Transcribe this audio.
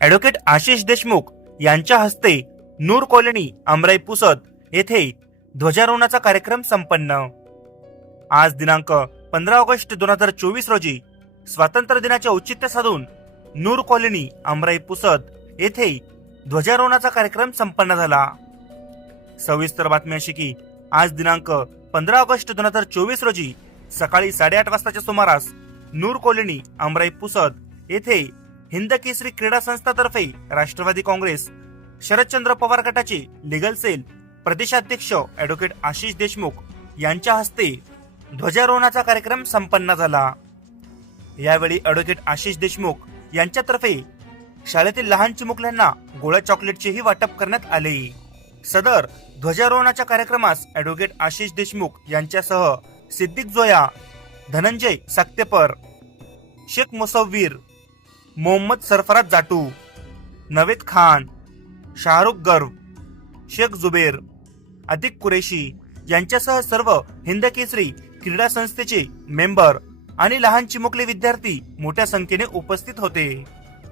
Advocate Ashish Deshmukh यांच्या हस्ते Noor colony अमराई पुसद येथे ध्वजारोहणाचा कार्यक्रम संपन्न. आज दिनांक पंधरा ऑगस्ट दोन हजार चोवीस रोजी स्वातंत्र्य दिनाचे औचित्य साधून नूर कॉलनी अमराई पुसद येथे ध्वजारोहणाचा कार्यक्रम संपन्न झाला. सविस्तर बातमी अशी की आज दिनांक पंधरा ऑगस्ट दोन हजार चोवीस रोजी सकाळी साडेआठ वाजताच्या सुमारास नूर कॉलनी अमराई पुसद येथे हिंद केसरी क्रीडा संस्थातर्फे राष्ट्रवादी काँग्रेस शरदचंद्र पवार गटाचे लिगल सेल प्रदेशाध्यक्ष ऍडव्होकेट आशिष देशमुख यांच्या हस्ते ध्वजारोहणाचा कार्यक्रम संपन्न झाला. यावेळी ऍडव्होकेट आशिष देशमुख यांच्यातर्फे शाळेतील लहान चिमुकल्यांना गोळ्या चॉकलेटचेही वाटप करण्यात आले. सदर ध्वजारोहणाच्या कार्यक्रमास ऍडव्होकेट आशिष देशमुख यांच्यासह सिद्दीक जोया धनंजय सक्तेपर शेख मुसव्वीर मोहम्मद सरफराज जाटू नवेद खान शाहरुख गर्व शेख जुबेर अतिक कुरेशी यांच्यासह सर्व हिंद केसरी क्रीडा संस्थेचे मेंबर आणि लहान चिमुकले विद्यार्थी मोठ्या संख्येने उपस्थित होते.